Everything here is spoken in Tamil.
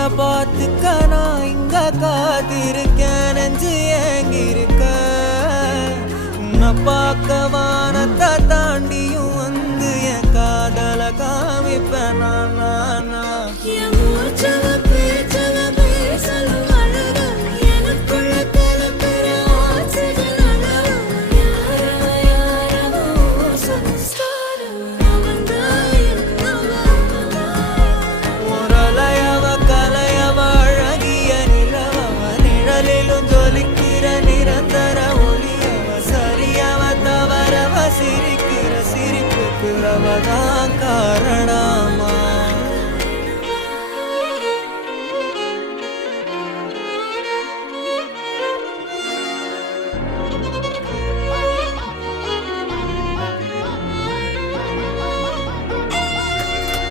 உன்னை பார்த்துக்க நான் இங்க காத்திருக்கேன், நெஞ்சு ஏங்கிருக்க. உன்னை பார்க்க வானத்தை தாண்டியும் வந்து என் காதல காமிப்பேன் நான். நிரந்தர ஒளியவ, சரியவ தவறவ, சிரிக்கிற சிரிப்புக்கு அவதான்